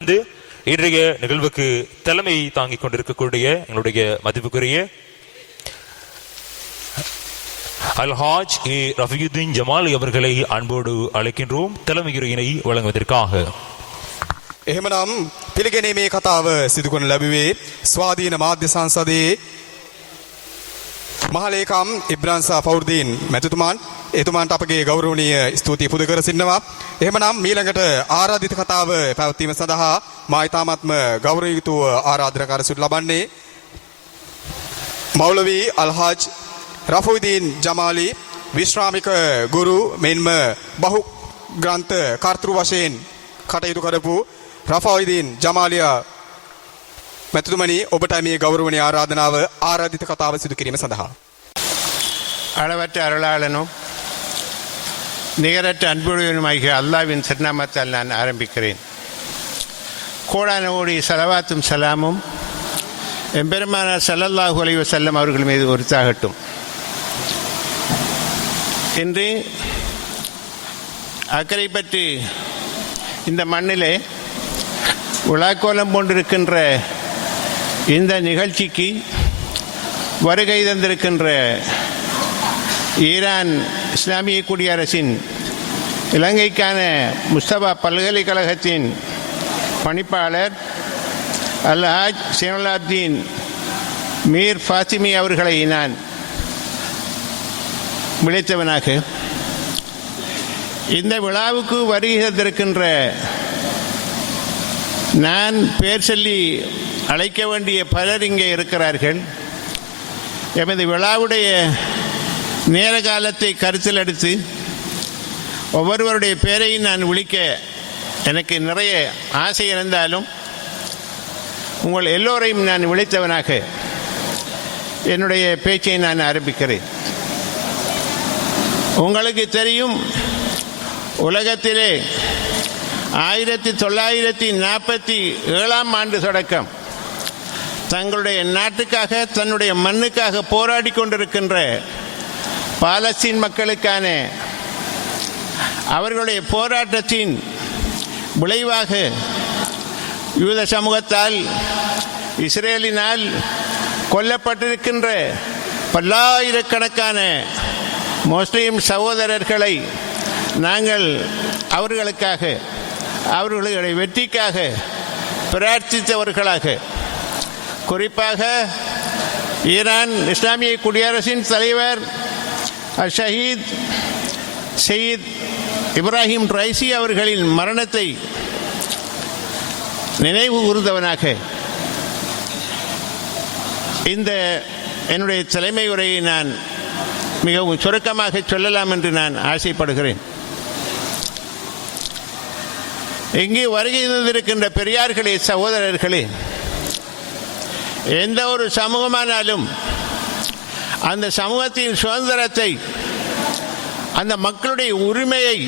இன்றைய நிகழ்வுக்கு தலைமை தாங்கிக் கொண்டிருக்கக்கூடிய எங்களுடைய மதிப்புக்குரிய அல்ஹாஜ் ஏ ரஃபியுத்தீன் ஜமால் அவர்களை அன்போடு அழைக்கின்றோம் தலைமையுரையினை வழங்குவதற்காக. එහෙමනම් පිළිගැනීමේ කතාව සිදු කරන ලැබුවේ ස්වාධීන මාධ්‍ය සංසදයේ මහලේකම් ඉබ්‍රාන්සා ෆෞර්දීන් මැතිතුමන් එතුමන්ට අපගේ ගෞරවනීය ස්තුතිය පුද කර සිටිනවා. එහෙමනම් මීළඟට ආරාධිත කතාව පැවැත්වීම සඳහා මා ඉතාමත්ම ගෞරවයුතුව ආරාධනා කර සිටු ලබන්නේ මෞලවී අල්හාජ් රෆුද්දීන් ජමාලි විශ්‍රාමික ගුරු මෙන්ම බහු ග්‍රන්ථ කර්තෘ වශයෙන් කටයුතු කරපු රෆුද්දීන් ජමාලියා මැතිතුමනි ඔබට මේ ගෞරවනීය ආරාධනාව ආරාධිත කතාව සිදු කිරීම සඳහා. அளவற்ற அருளாளனும் நிகரற்ற அன்புடையனுமாகிய அல்லாஹ்வின் திருநாமத்தால் நான் ஆரம்பிக்கிறேன். கோடான கோடி ஸலவாத்தும் சலாமும் எம்பெருமானார் ஸல்லல்லாஹு அலைஹி வஸல்லம் அவர்கள் மீது உரித்தாகட்டும். இன்று அக்கரைப்பற்று இந்த மண்ணிலே விழாக்கோலம் போன்றிருக்கின்ற இந்த நிகழ்ச்சிக்கு வருகை தந்திருக்கின்ற ஈரான் இஸ்லாமிய குடியரசின் இலங்கைக்கான முஸ்தபா பல்கலைக்கழகத்தின் பணிப்பாளர் அல்ஹாஜ் ஸைனுலாப்தீன் மீர் ஃபாத்திமி அவர்களை நான் விளைத்தவனாக இந்த விழாவுக்கு வருகை தந்திருக்கின்ற நான் பேர் சொல்லி அழைக்க வேண்டிய பலர் இங்கே இருக்கிறார்கள். எமது விழாவுடைய நேர காலத்தை கருத்தில் எடுத்து ஒவ்வொருவருடைய பேரையும் நான் விழிக்க எனக்கு நிறைய ஆசை இருந்தாலும் உங்கள் எல்லோரையும் நான் விழித்தவனாக என்னுடைய பேச்சை நான் ஆரம்பிக்கிறேன். உங்களுக்கு தெரியும், உலகத்திலே 1947 ஆண்டு தொடக்கம் தங்களுடைய நாட்டுக்காக தன்னுடைய மண்ணுக்காக போராடி கொண்டிருக்கின்ற பாலஸ்தீன் மக்களுக்கான அவர்களுடைய போராட்டத்தின் விளைவாக யூத சமூகத்தால் இஸ்ரேலினால் கொல்லப்பட்டிருக்கின்ற பல்லாயிரக்கணக்கான முஸ்லிம் சகோதரர்களை நாங்கள் அவர்களுக்காக அவர்களுடைய வெற்றிக்காக பிரார்த்தித்தவர்களாக, குறிப்பாக ஈரான் இஸ்லாமிய குடியரசின் தலைவர் ஷஹீத் சயீத் இப்ராஹிம் ரைசி அவர்களின் மரணத்தை நினைவு கூர்ந்தவனாக இந்த என்னுடைய தலைமை உரையை நான் மிகவும் சுருக்கமாக சொல்லலாம் என்று நான் ஆசைப்படுகிறேன். இங்கே வருகை தந்திருக்கின்ற பெரியார்களே, சகோதரர்களே, எந்த ஒரு சமூகமானாலும் அந்த சமூகத்தின் சுதந்திரத்தை, அந்த மக்களுடைய உரிமையை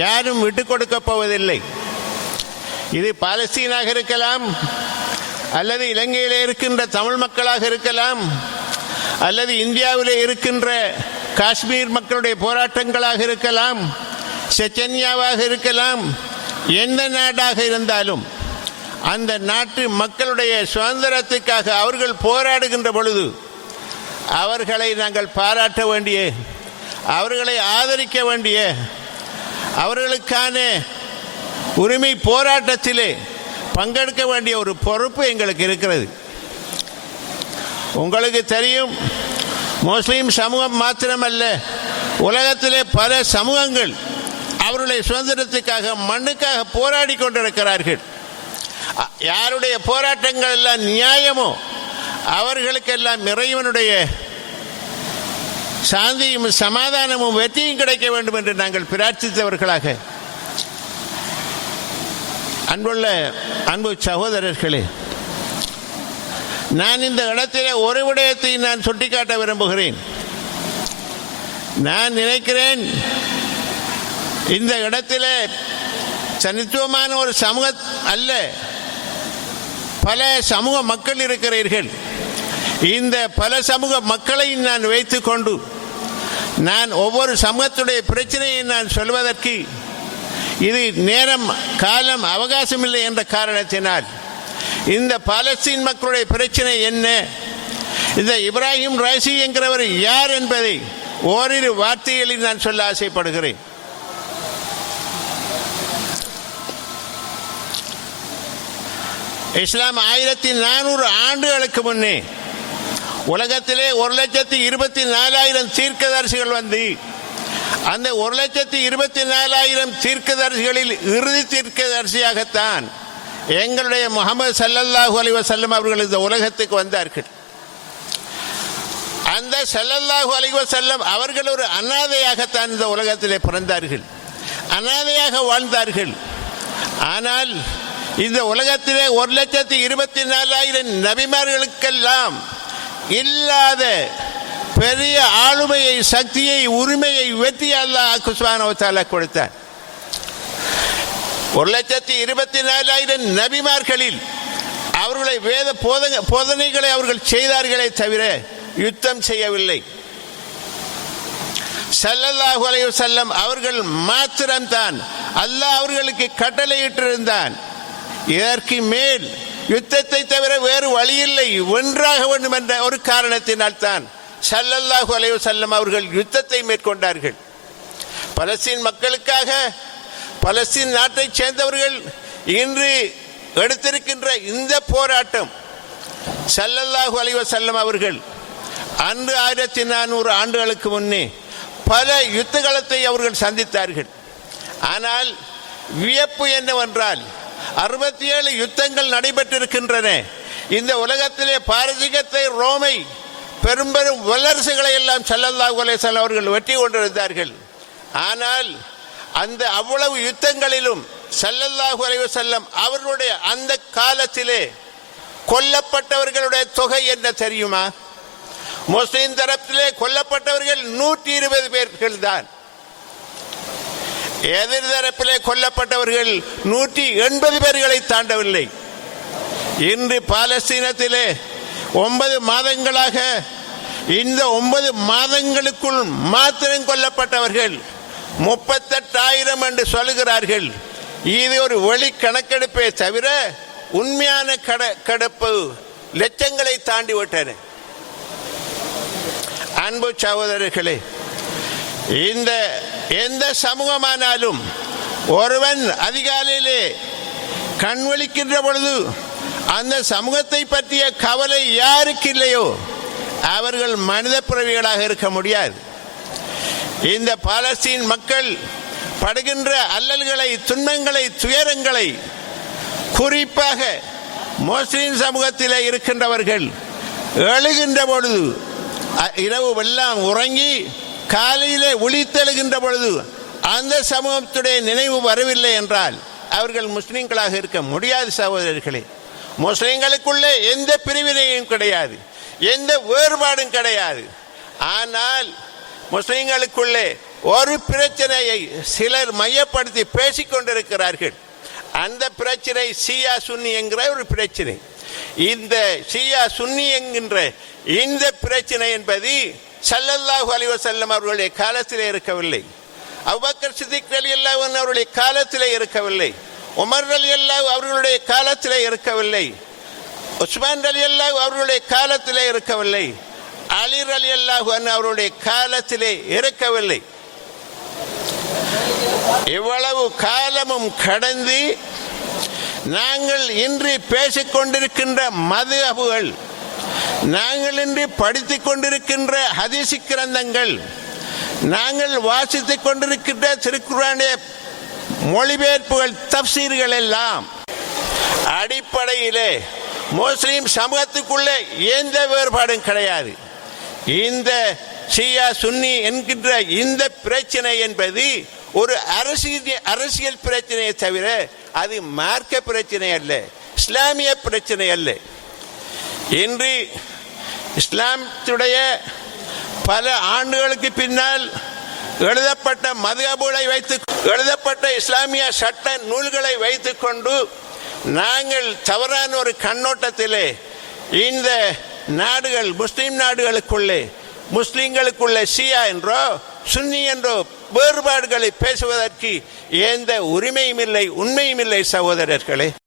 யாரும் விட்டுக் கொடுக்கப் போவதில்லை. இது பாலஸ்தீனாக இருக்கலாம், அல்லது இலங்கையில் இருக்கின்ற தமிழ் மக்களாக இருக்கலாம், அல்லது இந்தியாவில் இருக்கின்ற காஷ்மீர் மக்களுடைய போராட்டங்களாக இருக்கலாம், செச்சன்யாவாக இருக்கலாம், எந்த நாடாக இருந்தாலும் அந்த நாட்டு மக்களுடைய சுதந்திரத்துக்காக அவர்கள் போராடுகின்ற பொழுது அவர்களை நாங்கள் பாராட்ட வேண்டிய, அவர்களை ஆதரிக்க வேண்டிய, அவர்களுக்கான உரிமை போராட்டத்திலே பங்கெடுக்க வேண்டிய ஒரு பொறுப்பு எங்களுக்கு இருக்கிறது. உங்களுக்கு தெரியும், முஸ்லிம் சமூகம் மாத்திரமல்ல, உலகத்திலே பல சமூகங்கள் அவருடைய சுதந்திரத்துக்காக மண்ணுக்காக போராடி கொண்டிருக்கிறார்கள். யாருடைய போராட்டங்கள் எல்லாம் நியாயமோ அவர்களுக்கெல்லாம் இறைவனுடைய சாந்தியும் சமாதானமும் வெற்றியும் கிடைக்க வேண்டும் என்று நாங்கள் பிரார்த்தித்தவர்களாக, அன்பு சகோதரர்களே, நான் இந்த இடத்திலே ஒரு விடயத்தை நான் சுட்டிக்காட்ட விரும்புகிறேன். நான் நினைக்கிறேன், இந்த இடத்திலே தனித்துவமான ஒரு சமூக அல்ல, பல சமூக மக்கள் இருக்கிறீர்கள். இந்த பல சமூக மக்களை நான் வைத்துக்கொண்டு நான் ஒவ்வொரு சமூகத்துடைய பிரச்சனையை நான் சொல்வதற்கு இது நேரம் காலம் அவகாசமில்லை என்ற காரணத்தினால் இந்த பாலஸ்தீன் மக்களுடைய பிரச்சனை என்ன, இந்த இப்ராஹிம் ரைசி என்கிறவர் யார் என்பதை ஓரிரு வார்த்தைகளில் நான் சொல்ல ஆசைப்படுகிறேன். இஸ்லாம் 1400 ஆண்டுகளுக்கு முன்னே உலகத்திலே 1,24,000 தீர்க்கதரிசிகள் வந்து அந்த 1,24,000 தீர்க்கதரிசிகளில் இறுதி தீர்க்கதரிசியாகத்தான் எங்களுடைய முஹம்மது ஸல்லல்லாஹு அலைஹி வஸல்லம் அவர்கள் இந்த உலகத்துக்கு வந்தார்கள். அந்த ஸல்லல்லாஹு அலைஹி வஸல்லம் அவர்கள் ஒரு அனாதையாகத்தான் இந்த உலகத்திலே பிறந்தார்கள், அனாதையாக வாழ்ந்தார்கள். ஆனால் இந்த உலகத்திலே 1,24,000 நபிமார்களுக்கெல்லாம் இல்லாத பெரிய ஆளுமையை, சக்தியை, உரிமையை, வெற்றி அல்லாஹ் சுப்ஹானஹு வ தஆலா கொடுத்தார். 1,24,000 நபிமார்களில் அவர்களை வேத போதனைகளை அவர்கள் செய்தார்களே தவிர யுத்தம் செய்யவில்லை. ஸல்லல்லாஹு அலைஹி வஸல்லம் அவர்கள் மாத்திரம்தான் அல்லாஹ் அவர்களுக்கு கட்டளையிட்டிருந்தான். இதற்கு மேல் யுத்தத்தை தவிர வேறு வழியில்லை, ஒன்றாக வேண்டும் என்ற ஒரு காரணத்தினால் தான் ஸல்லல்லாஹு அலைஹி வஸல்லம் அவர்கள் யுத்தத்தை மேற்கொண்டார்கள். பலஸ்தீன் மக்களுக்காக பலஸ்தீன் நாட்டைச் சேர்ந்தவர்கள் இன்று எடுத்திருக்கின்ற இந்த போராட்டம் ஸல்லல்லாஹு அலைஹி வஸல்லம் அவர்கள் அன்று 1400 ஆண்டுகளுக்கு முன்னே பல யுத்த களத்தை அவர்கள் சந்தித்தார்கள். ஆனால் வியப்பு என்னவென்றால் 67 யுத்தங்கள் நடைபெற்றிருக்கின்றன. இந்த உலகத்திலே பாரசீகத்தை, ரோமை, பெரும் பெரும் வல்லரசுகளை எல்லாம் ஸல்லல்லாஹு அலைஹி வஸல்லம் அவர்கள் வெற்றி கொண்டிருந்தார்கள். ஆனால் அந்த அவ்வளவு யுத்தங்களிலும் ஸல்லல்லாஹு அலைஹி வஸல்லம் அவர்களுடைய அந்த காலத்திலே கொல்லப்பட்டவர்களுடைய தொகை என்ன தெரியுமா? முஸ்லிம் தரப்பிலே கொல்லப்பட்டவர்கள் 120 பேர்கள் தான். எதிர் தரப்பிலே கொல்லப்பட்டவர்கள் 180 பேர்களை தாண்டவில்லை. இன்று பாலஸ்தீனத்திலே 9 மாதங்களாக இந்த 9 மாதங்களுக்குள் மாத்திரம் கொல்லப்பட்டவர்கள் 38,000 என்று சொல்லுகிறார்கள். இது ஒரு வெளி கணக்கெடுப்பே தவிர உண்மையான கணக்கெடுப்பு லட்சங்களை தாண்டிவிட்டன. அன்பு சகோதரர்களே, இந்த எந்த சமூகமானாலும் ஒருவன் அதிகாலையிலே கண்வழிக்கின்ற பொழுது அந்த சமூகத்தை பற்றிய கவலை யாருக்கு இல்லையோ அவர்கள் மனித பிறவிகளாக இருக்க முடியாது. இந்த பாலஸ்தீன் மக்கள் படுகின்ற அல்லல்களை, துன்பங்களை, துயரங்களை குறிப்பாக முஸ்லிம் சமூகத்தில் இருக்கின்றவர்கள் எழுகின்ற பொழுது, இரவு எல்லாம் உறங்கி காலையிலே விழித்தெழுகின்ற பொழுது அந்த சமூகத்துடைய நினைவு வரவில்லை என்றால் அவர்கள் முஸ்லிம்களாக இருக்க முடியாது. சகோதரர்களே, முஸ்லிம்களுக்குள்ளே எந்த பிரிவினையும் கிடையாது, எந்த வேறுபாடும் கிடையாது. ஆனால் முஸ்லிம்களுக்குள்ளே ஒரு பிரச்சனையை சிலர் மையப்படுத்தி பேசிக்கொண்டிருக்கிறார்கள். அந்த பிரச்சனை ஷியா சுன்னி என்கிற ஒரு பிரச்சனை. இந்த ஷியா சுன்னி என்கின்ற இந்த பிரச்சனை என்பது ஸல்லல்லாஹு அலைஹி வஸல்லம் அவர்களுடைய காலத்திலே இருக்கவில்லை, அபூபக்கர் சித்திக் ரலியல்லாஹு அன்ஹு அவருடைய காலத்திலே இருக்கவில்லை, உமர் ரலியல்லாஹு அவர்களுடைய காலத்திலே இருக்கவில்லை, உஸ்மான் ரலியல்லாஹு அவர்களுடைய காலத்திலே இருக்கவில்லை, அலி ரலியல்லாஹு அன்ஹு அவருடைய காலத்திலே இருக்கவில்லை. இவ்வளவு காலமும் கடந்து நாங்கள் இன்று பேசிக்கொண்டிருக்கின்ற மதுஹபுகள், நாங்கள் இன்று படித்துக் கொண்டிருக்கின்ற ஹதீஸ் கிரந்தங்கள், நாங்கள் வாசித்துக் கொண்டிருக்கின்ற திருக்குர்ஆனுடைய மொழிபெயர்ப்புகள், தஃப்சீர்கள் எல்லாம் அடிப்படையிலே முஸ்லிம் சமூகத்துக்குள்ளே எந்த வேறுபாடும் கிடையாது. இந்த ஷியா சுன்னி என்கின்ற இந்த பிரச்சனை என்பது ஒரு அரசியல் பிரச்சனையை தவிர அது மார்க்க பிரச்சனை அல்ல, இஸ்லாமிய பிரச்சனை அல்ல. இன்று இஸ்லாமுடைய பல ஆண்டுகளுக்கு பின்னால் எழுதப்பட்ட மதுஹபுகளை எழுதப்பட்ட இஸ்லாமிய சட்ட நூல்களை வைத்துக்கொண்டு நாங்கள் தவறான ஒரு கண்ணோட்டத்திலே இந்த நாடுகள், முஸ்லிம் நாடுகளுக்குள்ளே, முஸ்லிம்களுக்குள்ளே ஷியா என்றோ சுன்னி என்றோ வேறுபாடுகளை பேசுவதற்கு எந்த உரிமையும் இல்லை, உண்மையும் இல்லை சகோதரர்களே.